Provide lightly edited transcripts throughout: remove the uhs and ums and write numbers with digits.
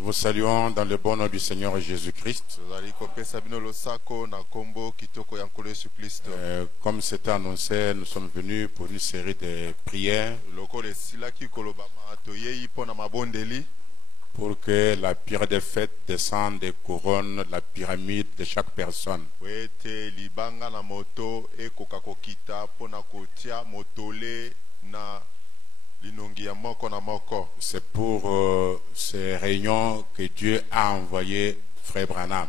Nous vous saluons dans le bon nom du Seigneur Jésus-Christ. Comme c'était annoncé, nous sommes venus pour une série de prières pour que la pierre des fêtes descende et couronne la pyramide de chaque personne. C'est pour ces réunions que Dieu a envoyé Frère Branham.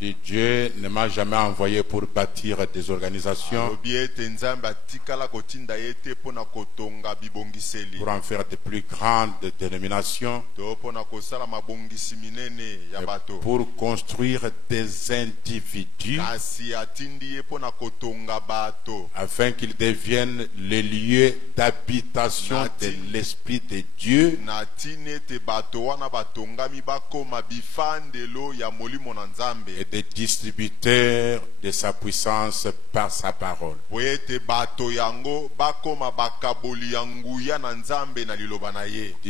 Dieu ne m'a jamais envoyé pour bâtir des organisations, pour en faire de plus grandes dénominations, pour construire des individus afin qu'ils deviennent les lieux d'habitation de l'Esprit de Dieu et des distributeurs de sa puissance par sa parole.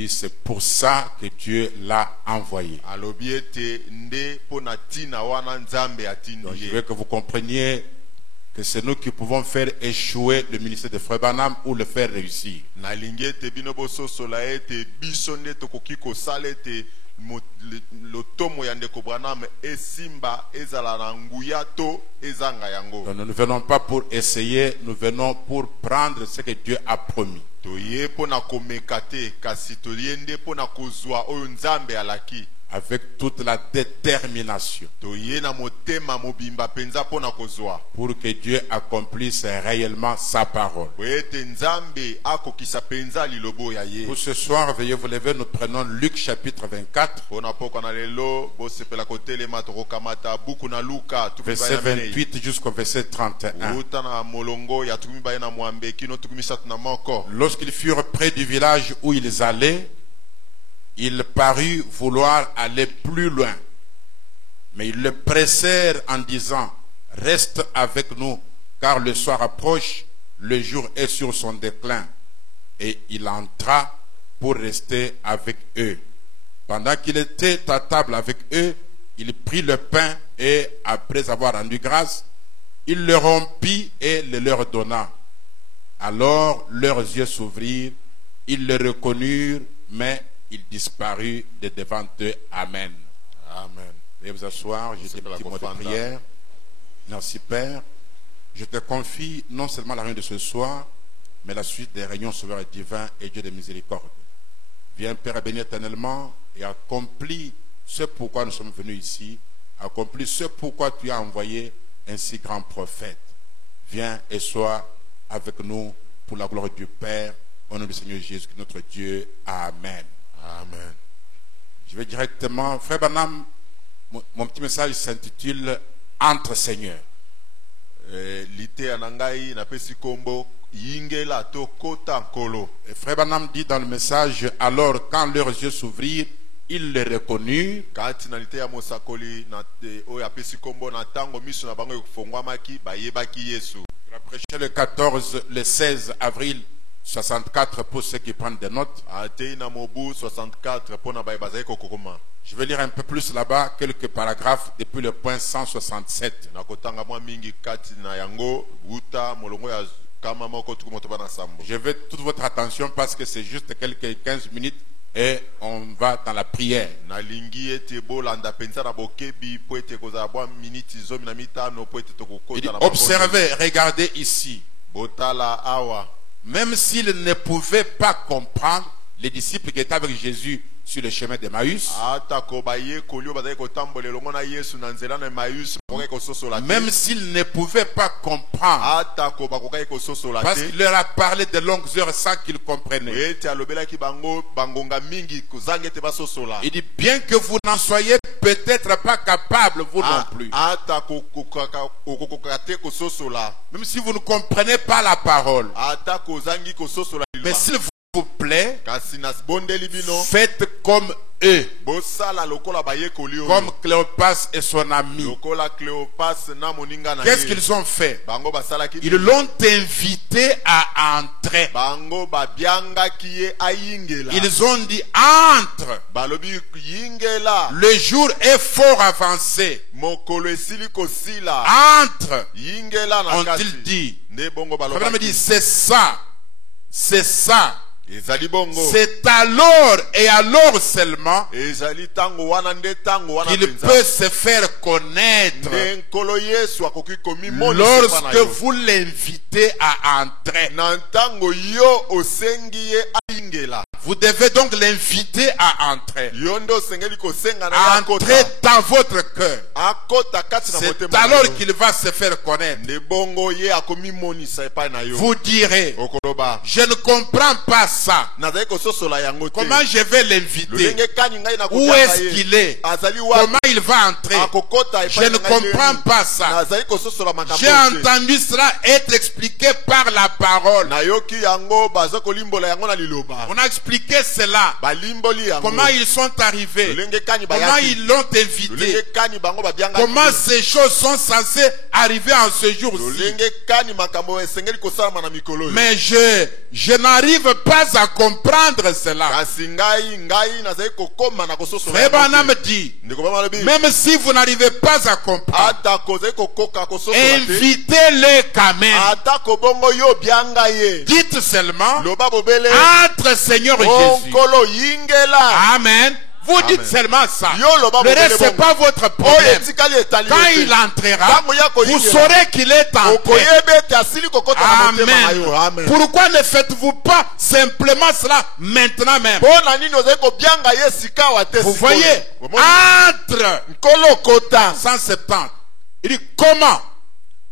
C'est pour ça que Dieu l'a envoyé. Donc je veux que vous compreniez que c'est nous qui pouvons faire échouer le ministère de Frère Branham ou le faire réussir. Donc nous ne venons pas pour essayer, nous venons pour prendre ce que Dieu a promis. Avec toute la détermination pour que Dieu accomplisse réellement sa parole. Pour ce soir, veuillez vous lever, nous prenons Luc chapitre 24, verset 28 jusqu'au verset 31. Lorsqu'ils furent près du village où ils allaient, il parut vouloir aller plus loin, mais ils le pressèrent en disant: reste avec nous, car le soir approche, le jour est sur son déclin. Et il entra pour rester avec eux. Pendant qu'il était à table avec eux, il prit le pain et, après avoir rendu grâce, il le rompit et le leur donna. Alors leurs yeux s'ouvrirent, ils le reconnurent, mais il disparut de devant eux. Amen. Amen. Veuillez vous asseoir, j'ai des petits mots de prière. Merci Père. Je te confie non seulement la réunion de ce soir, mais la suite des réunions Sauveur divin et Dieu de miséricorde. Viens Père béni éternellement et accomplis ce pourquoi nous sommes venus ici. Accomplis ce pourquoi tu as envoyé un si grand prophète. Viens et sois avec nous pour la gloire du Père. Au nom du Seigneur Jésus, notre Dieu. Amen. Amen. Je vais directement, Frère Branham, mon petit message s'intitule Entre Seigneurs. Frère Branham dit dans le message: alors quand leurs yeux s'ouvrirent, ils le reconnurent. Il a prêché le 14, le 16 avril 64 pour ceux qui prennent des notes. Je vais lire un peu plus là-bas quelques paragraphes depuis le point 167. Je veux toute votre attention parce que c'est juste quelques 15 minutes et on va dans la prière. Il dit, observez, regardez ici. Même s'ils ne pouvaient pas comprendre, les disciples qui étaient avec Jésus sur le chemin d'Emmaüs, même s'ils ne pouvaient pas comprendre, parce qu'il leur a parlé de longues heures sans qu'ils comprennent. Il dit, bien que vous n'en soyez peut-être pas capables, vous non plus. Même si vous ne comprenez pas la parole, mais s'il vous plaît, faites comme eux. bosala lokola bayekoli oyo. Comme Cléopas et son ami. Lokola Cléopas na moninga na ye. Qu'est-ce qu'ils ont fait? Bango basalaki. Ils l'ont invité à entrer. Bango babianga kiye ayingela. Ils ont dit entre. Balobi yingela. Le jour est fort avancé. Mokolo esili kosila. Entre. Yingela na kati. Ont-ils dit? Ne bongo Abraham baloba. dit c'est ça. C'est ça. Ezali bongo. C'est alors et alors seulement Ezali tango wana nde tango wana qu'il penza. peut se faire connaître Nkolo Yesu akoki komi moni lorsque vous l'invitez à entrer. na tango yo osengi ye ayingela. Vous devez donc l'inviter à entrer. Yo ndo osengeli kosenga na À akota. entrer dans votre cœur. Akota kati na C'est motema. alors qu'il va se faire connaître. Ne bongo ye akomi moni sa epai na yo. Vous direz, Okoloba. je ne comprends pas ça. Nazali kososola yango te. Comment je vais l'inviter? Lolenge kani ngai na Où kotiaka est-ce ye. qu'il est? Azali wapi? Comment il va entrer? Akokota epai Je na ne ngai comprends lelo. pas ça. Nazali kososola makambo J'ai te. entendu cela être expliqué par la parole. Nayoki yango baza kolimbola yango na liloba. On a expliqué cela. Balimboli yango. Comment ils sont arrivés. Lolenge kani Comment bayaki. ils l'ont invité. Lolenge kani bango babianga. Comment ces choses sont censées arriver en ce jour-ci. Lolenge kani makambo esengeli kosalama na mikolo. Mais je n'arrive pas à comprendre cela. Kasi ngai nazali kokoma na kososola. Frère Branham dit, Ndeko bama lobi. même si vous n'arrivez pas à comprendre, Ata kozali kokoka kososola te. invitez-le quand même. Ata kobongo yo bianga ye. Dites seulement, Loba bobele. entre Seigneur Jésus. Onkolo yingela. Amen. Vous dites seulement ça. Yo loba Le reste, bobele c'est bongo. pas votre Oye problème. tikali etali. Quand il entrera, vous saurez qu'il est entré. Okoyebe te asili kokota na motema na yo. Amen. Amen. Pourquoi ne faites-vous pas simplement cela maintenant même? Bona nini ozali kobianga ye sika wa te. Vous sikoyo. voyez, Omoni? entre Nkolo kota. 170. Il dit comment?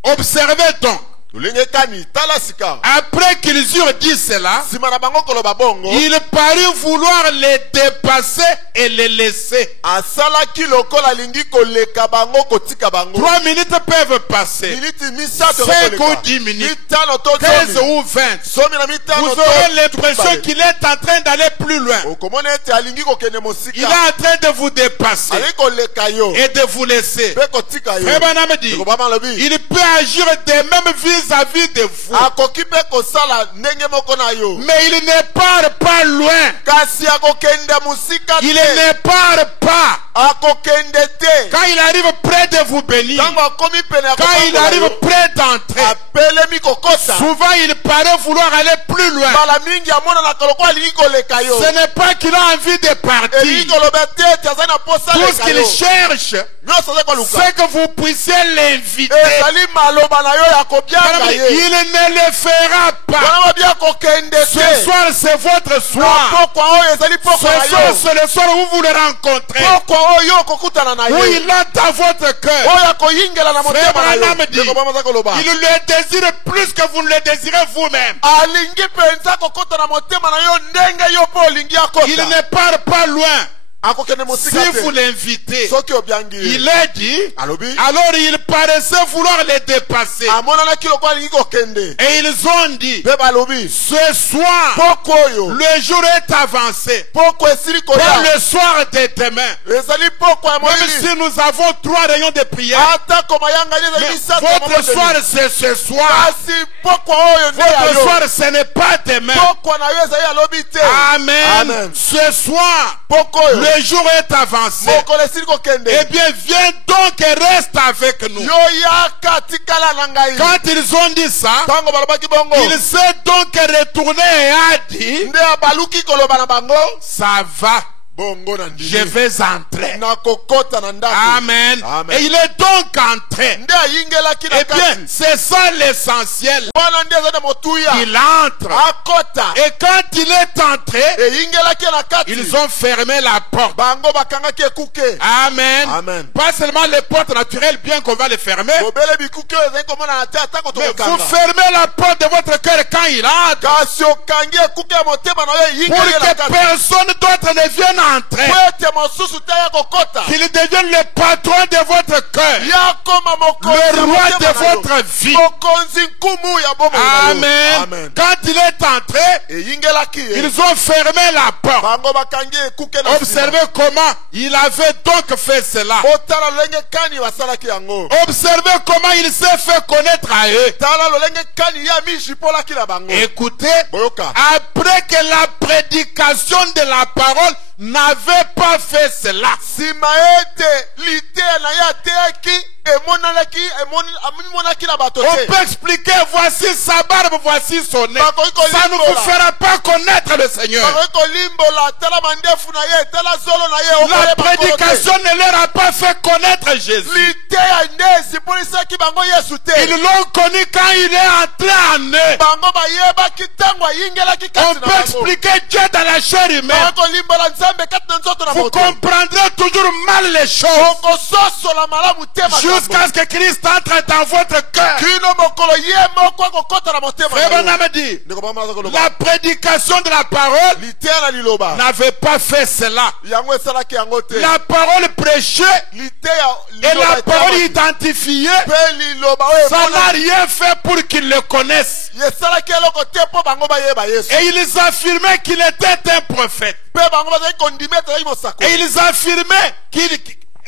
Observez donc. Lolenge kani tala sika. Après qu'ils eurent dit cela, Sima na bango koloba bongo. il parut vouloir les dépasser et les laisser. Asalaki lokola lingi koleka bango kotika bango. 3 minutes peuvent passer. Miniti misato 5 ou koleka. 10 minutes. Mitano to 15 zomi. ou 20. Somi na mitano Vous to. aurez l'impression qu'il est en train d'aller plus loin. Okomona ete alingi kokende mosika. Il est en train de vous dépasser Ali koleka yo. et de vous laisser. Pe kotika yo. Frère Branham dit, Ndeko bama lobi. il peut agir de même vis-à-vis de vous. Akoki pe kosala ndenge moko na yo. Mais il ne part pas loin. Kasi akokende musika te. Il ne part pas. Akokende te. Quand il arrive près de vous bénir, Tango akomi pene quand il arrive près d'entrer, apelemi kokota. souvent il paraît vouloir aller plus loin. Bala mingi amona na koloko alingi koleka yo. Ce n'est pas qu'il a envie de Elingi partir. koloba te ete azali na posa Tout ce leka qu'il yo. cherche, Nyonso azali koluka. c'est que vous puissiez l'inviter. Ezali maloba na yo ya kobianga ye. Il ne le fera pas. Wana babia kokende Ce te. soir, c'est votre soir. Pokwa oyo ezali Ce pokwa na soir, yo. c'est le soir où vous le rencontrez. Pokwa oyo kokutana na Où ye. il a dans votre cœur. Oyo akoyingela na Frère motema na yo. Branham dit, Ndeko bama za koloba. il le désire plus que vous ne le désirez vous-même. Alingi penza kokota na motema na yo ndenge yo po olingi akota. Il ne part pas loin. Akokende Si mosika vous te. l'invitez, Soki obiangi ye. il est dit, Alobi. alors il paraissait vouloir les dépasser. Amonanaki lokola alingi kokende. Et ils ont dit, Pe balobi. ce soir, Pokwa oyo. le jour est avancé. Pokwa esili Dans koya. le soir de demain, Ezali pokwa ya même molili. si nous avons 3 rayons de prière, Ata koma yanga ye ezali mais misato ya votre mama soir deli. c'est ce soir. Kasi pokwa oyo nde ya Votre yo. soir ce n'est pas demain. Pokwa na yo ezali alobi te. Amen. Amen. Ce soir, Pokwa oyo. le jour est avancé. Mokolo esili kokende. Eh bien, viens donc et reste avec nous. Yo yaka tikala na ngai. Quand ils ont dit ça, Tango balobaki bongo. il s'est donc retourné et a dit, Nde abaluki koloba na bango. ça va, Bongo na je ndimi. vais entrer. Na kokota na ndako. Amen. Amen. Et il est donc entré. Nde ayingelaki na Eh bien, kati. c'est ça l'essentiel. Wana nde azali na motuya. Il entre. Akota. Et quand il est entré, Eyingelaki na kati. ils ont fermé la porte. Bango bakangaki ekuke. Amen. Amen. Pas seulement les portes naturelles, bien qu'on va les fermer. Bobele bikuke oyo ezali komona na te atako Mais vous tokokanga. fermez la porte de votre cœur quand il entre. Kasi okangi ekuke ya motema na yo Pour eyingeli na que kati. personne d'autre ne vienne entrer, po ete mosusu te ya kokota qu'il devienne le patron de votre cœur, ya koma mokonzi le ya roi motema de na yo. votre vie. mokonzi nkumu ya bomoi na yo. Amen. Amen. Quand il est entré, eyingelaki ye ils ont fermé la porte. bango bakangi ekuke na Observez comment il avait donc fait cela. otala lolenge kani basalaki yango. Observez comment il s'est fait connaître à eux. tala lolenge kani ya mishipolaki na bango. Écoutez, boyoka après que la prédication de la parole n'avait pas fait cela, nsima ete liteya na ye ateyaki emonaki na bato on te. peut expliquer, voici sa barbe, voici son nez. Bakoki Ça ne vous kolimbola. fera pas connaître le Seigneur. bakoki kolimbola tala mandefu na ye tala zolo na ye La okoyeba kolo te. prédication ne leur a pas fait connaître Jésus. liteya nde esipolisaki bango yesu te. Ils l'ont connu quand il est entré en eux. bango bayebaki ntango ayingelaki On kati na peut bango. expliquer Dieu dans la chair humaine. bakoki kolimbola nzambe kati na nzoto na Vous moto. comprendrez toujours mal les choses okososola malamu te makambo. jusqu'à ce que Christ entre dans votre cœur. kino mokolo ye moko akokota na motema Frère na yo. Branham dit, Ndeko bamala koloba. la prédication de la parole liteya na liloba n'avait pas fait cela. yango esalaki yango te. La parole prêchée liteya et la parole liloba identifiée, mpe liloba oyo ça n'a rien fait pour qu'ils le connaissent. esalaki eloko te mpo bango bayeba yesu. Et ils affirmaient qu'il était un prophète. mpe bango bazalaki kondima ezalaki mosako. Et ils affirmaient qu'il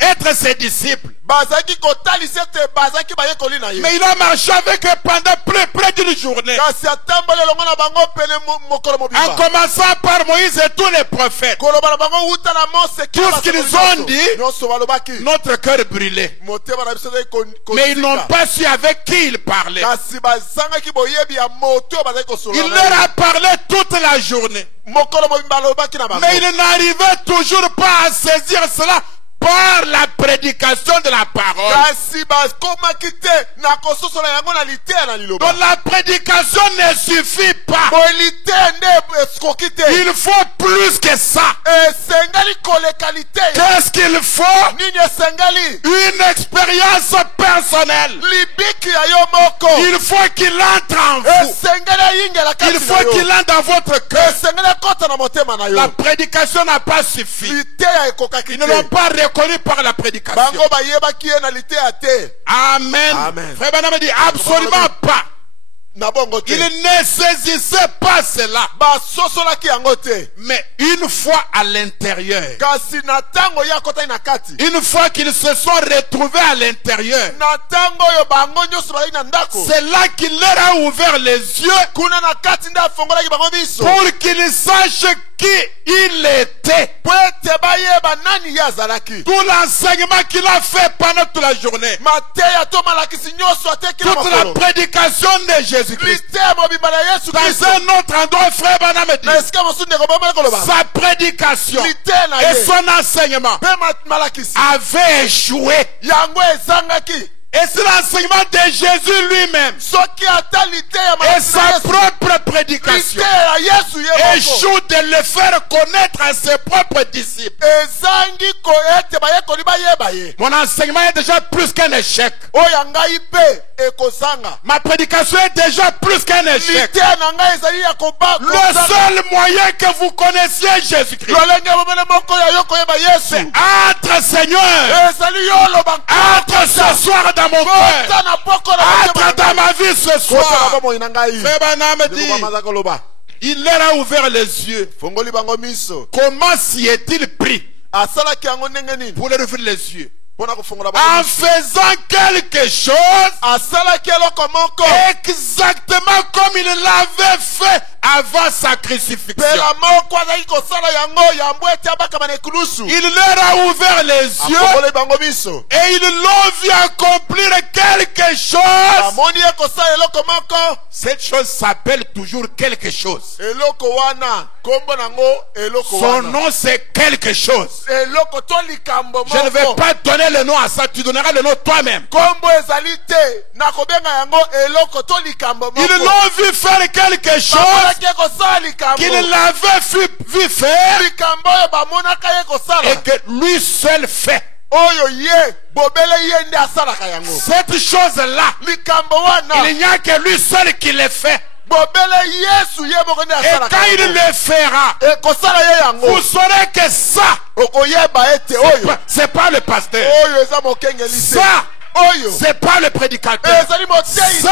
être ses disciples. bazalaki kotalisa ete bazalaki bayekoli na ye. Mais il a marché avec eux pendant près d'une journée. kasi atamboli elongo na bango pene mokolo En mobimba. commençant par Moïse et tous les prophètes. koloba na bango wuta na mose kino Tout ce qu'ils basakoli ont nyonso. dit, nyonso balobaki notre cœur brûlait. motema na biso ezalaki Mais ils n'ont kosika. pas su avec qui ils parlaient. kasi bazangaki boyebi ya moto oyo bazalaki Il kosolola leur a parlé toute la journée. mokolo mobimba alobaki na bango. Mais ils n'arrivaient toujours pas à saisir cela par la prédication de la parole. kasi bakomaki te na kososola yango na liteya na liloba. Donc la prédication ne suffit pas. boye liteya nde ekoki te. Il faut plus que ça. esengali koleka liteya. Qu'est-ce qu'il faut? nini esengali. Une expérience personnelle. libiki ya yo moko. Il faut qu'il entre en vous. esengali ayingela kati Il na faut yo. qu'il entre dans votre cœur. esengeli ekota na motema na La yo. prédication n'a pas suffi. liteya ekokaki Ils ne l'ont te. pas reconnu par la prédication. bango bayebaki ye na liteya te. Amen. Amen. Frère Branham dit absolument pas. na bongo te. Il ne saisissait pas cela. basosolaki yango te. Mais une fois à l'intérieur, kasi na ntango ye akotaki na kati. une fois qu'ils se sont retrouvés à l'intérieur, na ntango oyo bango nyonso bazalaki na ndako. c'est là qu'il leur a ouvert les yeux kuna na kati nde afongolaki bango miso. pour qu'ils sachent qui il était. po ete bayeba nani ye azalaki. Tout l'enseignement qu'il a fait pendant toute la journée, mateya to malakisi nyonso ateki na toute la mokolo. prédication de Jésus-Christ. liteya mobimba na yesu Dans kristo. un autre endroit, frère Branham na dit, esika mosusu ndeko bamali koloba. sa prédication liteya na et ye son enseignement mpe malakisi avaient échoué. yango ezangaki. Et c'est l'enseignement de Jésus lui-même soki ata liteya et malakisi na sa yesu. propre prédication liteya ya yesu ye moko. échoue de le faire connaître à ses propres disciples. ezangi ko ete bayekoli bayeba ye. Mon enseignement est déjà plus qu'un échec. oyo ngai mpe ekozanga. Ma prédication est déjà plus qu'un échec. liteya na ngai ezali ya Le seul moyen que vous connaissiez Jésus-Christ, lolenge bomene moko ya yo koyeba yesu. entre Seigneur, ezali yo oloba entre ce soir dans mon cœur, kota na poko na entre dans ma vie ce kota na soir. bomoi na ngai. Frère Branham dit, Ndeko bamaza koloba. il leur a ouvert les yeux. fongoli bango miso. Comment s'y est-il pris asalaki yango ndenge nini pour leur ouvrir les yeux? mpona kofongola bango En miso. faisant quelque chose asalaki eloko moko exactement comme il l'avait fait avant sa crucifixion. mpela moko azalaki kosala yango yambo ete abakama na ekulusu. Il leur a ouvert les yeux afongoli bango miso. et ils l'ont vu accomplir quelque chose. amoni ye kosala eloko moko. Cette chose s'appelle toujours quelque chose. eloko wana kombo nango eloko Son wana. nom c'est quelque chose. eloko to likambo Je ne vais moko. pas donner le nom à ça, tu donneras le nom toi-même. kombo ezali te nakobenga yango eloko to likambo Ils moko. l'ont vu faire quelque chose bamonaki ye kosala likambo. qu'il l'avait vu faire likambo oyo bamonaka ye et kosala. que lui seul fait. oyo ye bobele ye nde asalaka yango. Cette chose-là, likambo wana il n'y a que lui seul qui le fait. bobele yesu ye moko nde Et asalaka quand il yango. le fera, ekosala ye yango vous saurez que ça, okoyeba ete oyo c'est pas le pasteur. oyo eza mokengeli te Ça, oyo c'est pas le prédicateur. ezali moteyi Ça,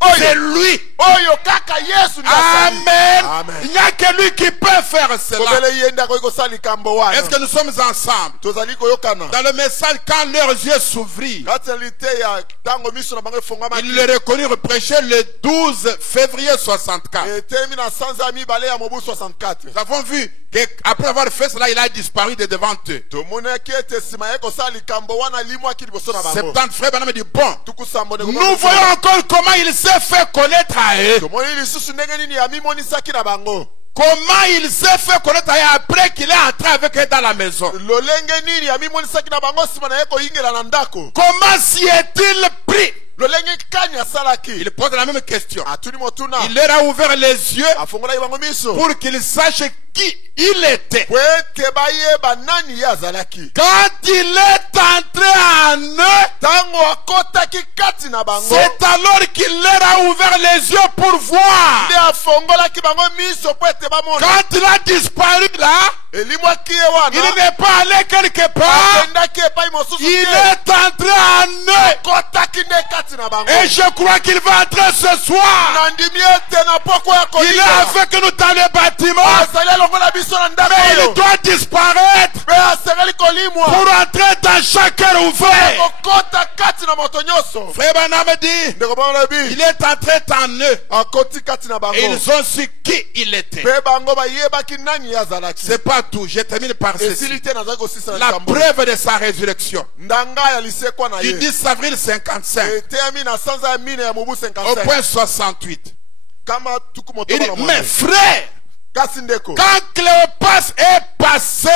te c'est oyo lui. oyo kaka yesu nde asali. Amen. Amen. Il n'y a que lui qui peut faire cela. bobele ye nde akoki kosala likambo wana. Est-ce que nous sommes ensemble? tozali koyokana Dans le message, quand leurs yeux s'ouvrirent, kati ya liteya ntango miso na bango ils efongwamaki le reconnurent prêcher le 12 février 64. etemi na sanza ya mibale ya mobu 64. Nous avons vu qu'après avoir fait cela, il a disparu de devant eux. tomonaki ete nsima ye kosala likambo wana limwaki liboso na bango 70 frères Branham dit bon, tukusambo nous voyons encore comment il s'est fait connaître à eux. tomoni lisusu ndenge nini yamimonisaki na bango Comment il s'est fait connaître à eux après qu'il est entré avec eux dans la maison. lolenge nini yamimonisaki na bango nsima na ye koyingela na ndako Comment s'y est-il pris? lolenge kani asalaki Il pose la même question. atuni motuna Il leur a ouvert les yeux afungolaki bango miso pour qu'ils sachent qui il était. po ete bayeba nani ye azalaki. Quand il est entré en eux, ntango akotaki kati na bango c'est alors qu'il leur a ouvert les yeux pour voir. nde afongolaki bango miso po ete bamona Quand il a disparu là, elimwaki ye il wana n'est pas allé quelque part. akendaki epai mosusu Il te est entré en eux. akotaki nde kati na bango Et je crois qu'il va entrer ce soir. nandimi ete na poko ya Il est kolinga avec nous dans le bâtiment. azali alongola biso na ndako Mais il oyo doit disparaître mpe asengeli kolimwa pour entrer dans chaque cœur ouvert. kokota kati na moto nyonso. Frère Branham dit, ndeko balobi il est entré en eux. akoti kati na Et bango ils ont su qui il était. mpe bango bayebaki nani ye azalaki. C'est pas tout. Je termine par ceci. esili te nazali kosisa na La likambo preuve de sa résurrection. ndanga ya lisekwa na Du ye 10 avril 55 eteyami na sanza ya mine ya mobu au 55 point 68. kama tuku Il dit, motoba na mes mwana frères, kasi ndeko quand Cléopas est passé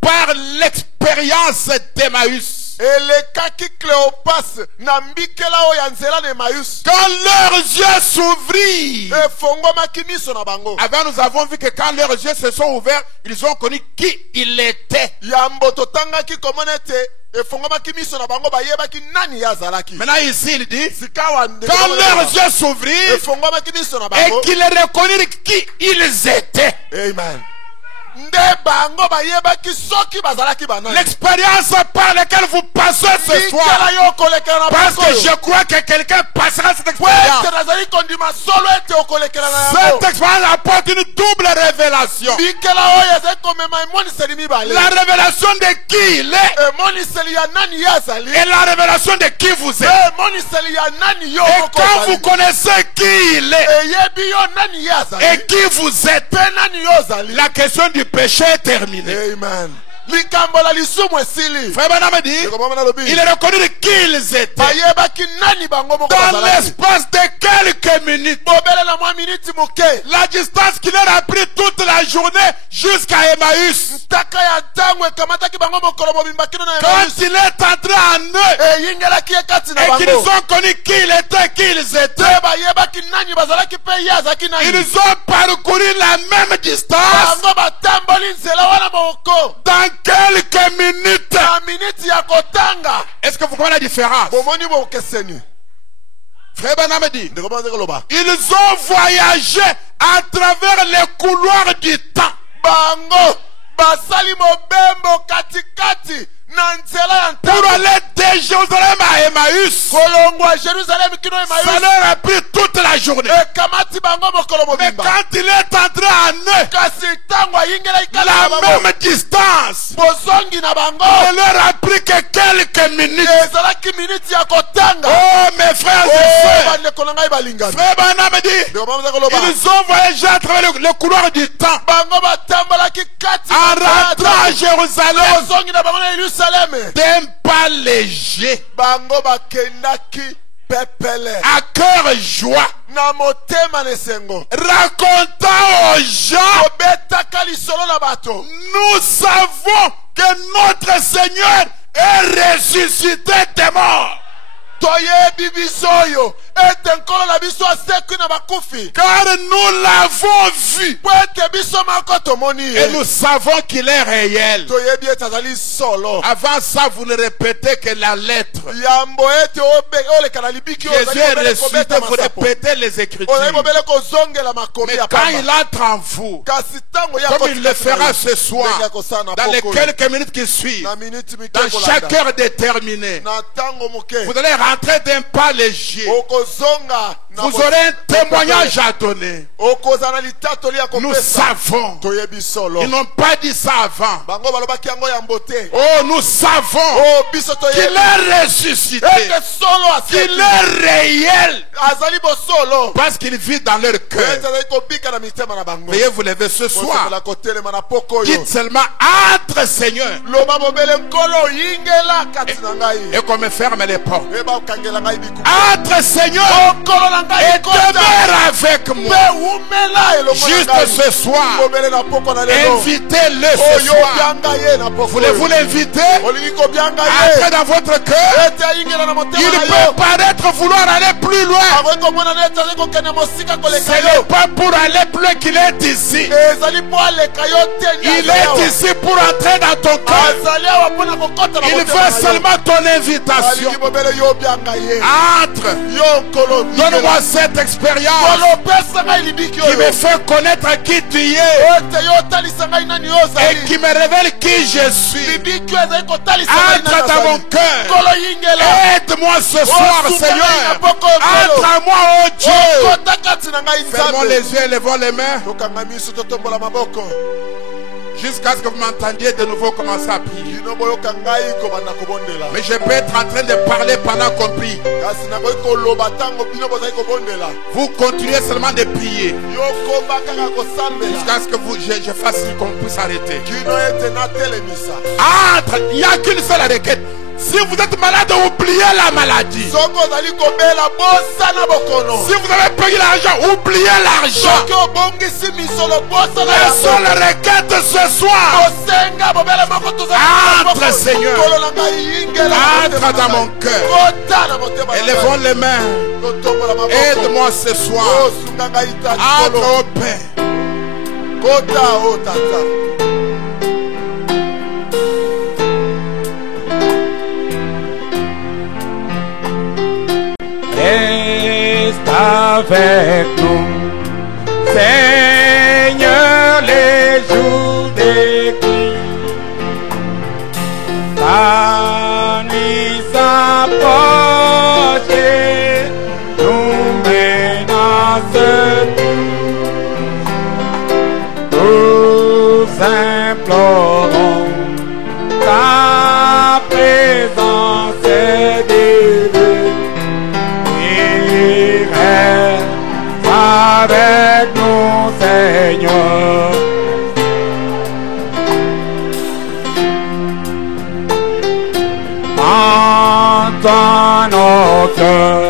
par l'expérience d'Emmaüs, elekaki Cléopas na mbikela oyo ya nzela na Emmaüs quand leurs yeux s'ouvrirent, efongwamaki miso na bango avant nous avons vu que quand leurs yeux se sont ouverts, ils ont connu qui il était. yambo totangaki komona ete efongwamaki miso na bango bayebaki nani ye azalaki. Maintenant ici il dit, sikawa quand leurs yeux s'ouvrirent efongwamaki miso na et bango qu'ils reconnurent qui ils étaient. amen nde bango bayebaki soki bazalaki banani. L'expérience par laquelle vous passez ce soir, mikela yo kolekela na parce bango que oyo. je crois que quelqu'un passera cette Po expérience. ete nazali kondima solo ete okolekela na Cette yango expérience apporte une double révélation. mikela oyo ezali komema emoniseli mibale La révélation de qui il est emoniseli ya nani ye azali et la révélation de qui vous mpe êtes. emoniseli ya nani yo Et moko quand vous ozali. connaissez qui il est eyebi yo nani ye azali et qui vous êtes, mpe nani yo ozali. la question du péché est terminée. amen likambo la lisumu esili. Frère Branham dit, Ndeko mama nalobi il est reconnu de qui ils étaient. bayebaki nani bango moko Dans bazalaki. l'espace de quelques minutes, bobelela mwa miniti moke la distance qu'il leur a pris toute la journée jusqu'à Emmaüs. ntaka ya ntango ekamataki bango mokolo mobimba kino na Quand Emmaüs. il est entré en eux eyingelaki ye kati na et qu'ils bango ont connu qui il était, qui ils étaient, te bayebaki nani bazalaki mpe ye azalaki nani. ils ont parcouru la même distance bango batamboli nzela wana moko dans quelques minutes. na miniti ya kotanga. Est-ce que vous comprenez la différence? bomoni bokeseni. Frère Branham dit, ndeko mama nzeli koloba ils ont voyagé à travers les couloirs du temps. bango basali mobembo katikati na nzela ya Pour ntango aller de Jérusalem à Emmaüs, kolongwa Jérusalem kino ça Emmaüs leur a pris toute la journée. ekamati bango mokolo Mais mobimba. quand il est entré en eux, kasi ntango ayingelaki kati na la bango même distance bozongi na bango ne leur a pris que quelques minutes. ezalaki miniti ya kotanga. Oh mes frères et sœurs, bandeko na ngai balingani. Frère Branham dit, ndeko mama nzeli koloba ils ont voyagé à travers le couloir du temps bango batambolaki kati en na rentrant à Jérusalem bozongi na bango na Yerusaleme d'un pas léger, bango bakendaki pepele à cœur joie, na motema na esengo racontant aux gens, kobetaka lisolo na bato nous savons que notre Seigneur est ressuscité des morts. toyebi biso oyo ete nkolo na biso asekwi na bakufi car nous l'avons vu po ete biso moko tomoni et ye nous savons qu'il est réel. toyebi ete azali solo. Avant ça, vous ne répétez que la lettre. yambo ete oleka na libiki oyo Jésus est ressuscité, vous répétez les Écritures. ozali kobele kozongela makomi Mais ya quand pamba il entre en vous, kasi ntango ya comme il le fera ce soir, dans les quelques minutes qui suivent, na minute mike dans chaque kolanda heure déterminée, na ntango moke vous allez rentrer d'un pas léger. okozonga na Vous aurez un témoignage à donner. okozala na litatoli ya Nous kopesa savons. toyebi solo Ils n'ont pas dit ça avant. bango balobaki yango ya mbote Oh, nous savons o biso qu'il toyebi est ressuscité, ete solo qu'il asekwi est réel, azali bosolo parce qu'il vit dans leur ete cœur. azali kobika na mitema na bango Veuillez vous lever ce soir. bosepela kotelema na poko oyo Dites seulement entre, Seigneur, loba mobele nkolo yingela kati na ngai et qu'on me ferme les portes. eba okangela ngai biku Entre, Seigneur, okolo na ngai et demeure avec moi. mpe umela elongo na Juste ngai ce soir, mobele na poko na lelo invitez-le ce oyo soir. obyanga ye na poko Voulez-vous l'inviter? olingi kobyanga Entrez ye dans votre cœur. ete ayingela na motema Il na peut yo paraître vouloir aller plus loin. akoki komona na ete azali kokende mosika koleka Ce n'est yo pas pour aller plus loin qu'il est ici. ezali mpo aleka yo te Il est ici pour entrer dans ton cœur. azali awa mpona kokɔta na Il motema veut na yo seulement ton invitation. alingi mobele yo obyanga ye Entre. yo nkolo Donne-moi cette expérience kolopesa ngai libiki qui oyo me fait connaître qui tu es ete yo otalisa ngai nani yo et ozali qui me révèle qui je suis. libiki oyo ezali kotalisa ngai Entre nani dans mon ozali cœur. nkolo yingela Aide-moi ce soir, sunga ngai na Seigneur. poko oyo Entre nkolo à moi, oh Dieu. okota kati na ngai Fermons nzambe les yeux et levons les mains tokanga miso totombola maboko jusqu'à ce que vous m'entendiez de nouveau commencer à prier. bino boyoka ngai kobanda kobondela Mais je peux être en train de parler pendant qu'on prie. kasi nakoki koloba ntango bino bozali kobondela Vous continuez seulement de prier yo koba kaka kosambela jusqu'à ce que je fasse qu'on puisse arrêter. kino ete natelemisa Entre, il n'y a qu'une seule requête. Si vous êtes malade, oubliez la maladie. soki ozali kobela bosana bokono Si vous avez payé l'argent, oubliez l'argent. soki obongisi misolo bosana La yango seule requête ce soir, kosenga bobele moko Entre, Seigneur. tozakolo na ngai yingela entre dans mon cœur. kota na motema na Élevons ngai les mains. totombola maboko Aide-moi ce soir. osunga ngai Entre tatolo au Père. kota o tata Reste avec nous, Seigneur, les jours des cris. La nuit s'approche et nous menace. Nous implorons ta présence divine. Et reste avec nous, Seigneur. Entends nos cœurs.